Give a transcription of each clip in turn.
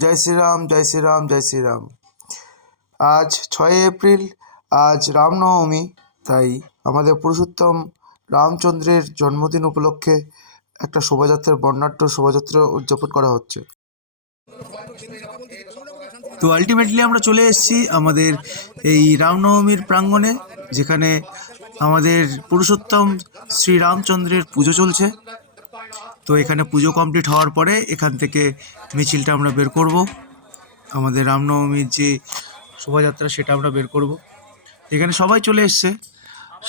জয় শ্রীরাম, জয় শ্রীরাম, জয় শ্রীরাম। আজ 6 এপ্রিল, আজ রামনবমী। তাই আমাদের পুরুষোত্তম রামচন্দ্রের জন্মদিন উপলক্ষে একটা শোভাযাত্রার বর্ণাঢ্য শোভাযাত্রা উদযাপন করা হচ্ছে। তো আলটিমেটলি আমরা চলে এসেছি আমাদের এই রামনবমীর প্রাঙ্গণে, যেখানে আমাদের পুরুষোত্তম শ্রী রামচন্দ্রের পুজো চলছে। তো এখানে পুজো কমপ্লিট হওয়ার পরে এখান থেকে মিছিলটা আমরা বের করব, আমাদের রামনবমীর যে শোভাযাত্রা সেটা আমরা বের করব। এখানে সবাই চলে এসছে,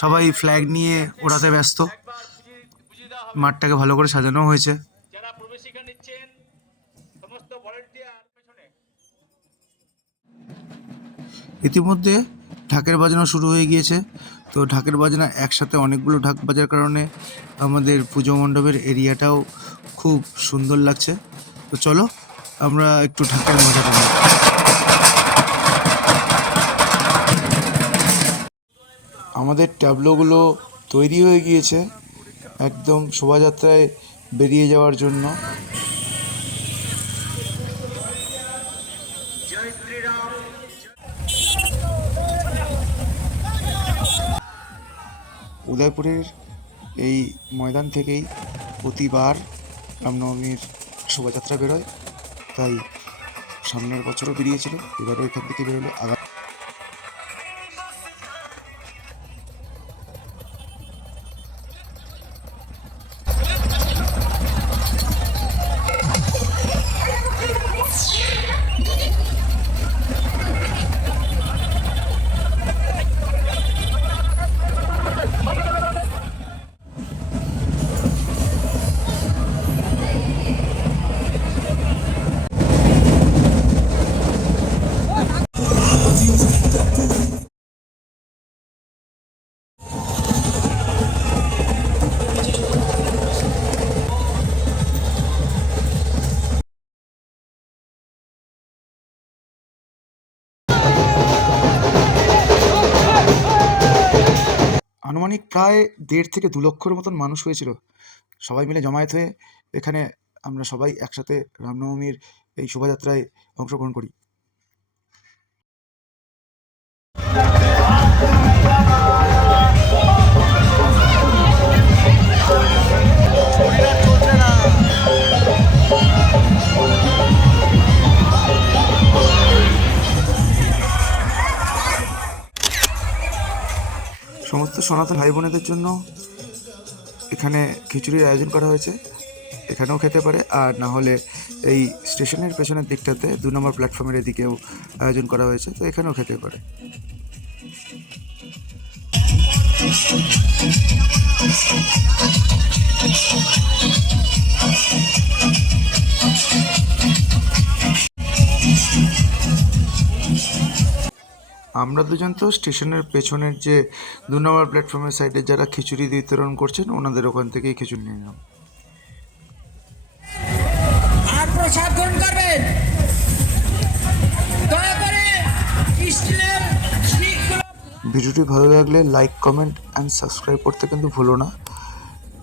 সবাই ফ্ল্যাগ নিয়ে ওড়াতে ব্যস্ত। মাঠটাকে ভালো করে সাজানো হয়েছে। ইতিমধ্যে ঢাকের বাজানো শুরু হয়ে গিয়েছে। তো ঢাকের বাজনা একসাথে অনেকগুলো ঢাক বাজার কারণে আমাদের পুজো মণ্ডপের এরিয়াটাও খুব সুন্দর লাগছে। তো চলো আমরা একটু ঢাকের মজাটা নিই। আমাদের ট্যাবলোগুলো তৈরি হয়ে গিয়েছে একদম শোভাযাত্রায় বেরিয়ে যাওয়ার জন্য। উদয়পুরের এই ময়দান থেকেই প্রতিবার রামনবমীর শোভাযাত্রা বেরোয়, তাই সামনের বছরও বেরিয়েছিল, এবারও এখান থেকে বেরোলো। আনুমানিক প্রায় 1.5 থেকে 2 লক্ষের মতন মানুষ হয়েছিল। সবাই মিলে জমায়েত হয়ে এখানে আমরা সবাই একসাথে রামনবমীর এই শোভাযাত্রায় অংশগ্রহণ করি। সমস্ত সনাতন ভাই বোনেদের জন্য এখানে খিচুড়ির আয়োজন করা হয়েছে, এখানেও খেতে পারে। আর না হলে এই স্টেশনের পেছনের দিকটাতে 2 নম্বর প্ল্যাটফর্মের এদিকেও আয়োজন করা হয়েছে, তো এখানেও খেতে পারে। আমরা দুজন তো স্টেশনের পেছনের যে 2 নম্বর প্ল্যাটফর্মের সাইডে যারা খিচুড়ি বিতরণ করছেন ওনাদের ওখান থেকেই খিচুড়ি নিয়ে নিলাম। ভিডিওটি ভালো লাগলে লাইক, কমেন্ট অ্যান্ড সাবস্ক্রাইব করতে কিন্তু ভুলো না।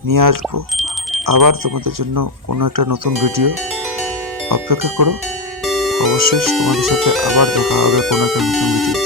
নিয়ে আসবো আবার তোমাদের জন্য কোনো একটা নতুন ভিডিও, অপেক্ষা করো। অবশ্যই তোমাদের সাথে আবার দেখা হবে কোনো একটা নতুন ভিডিওতে।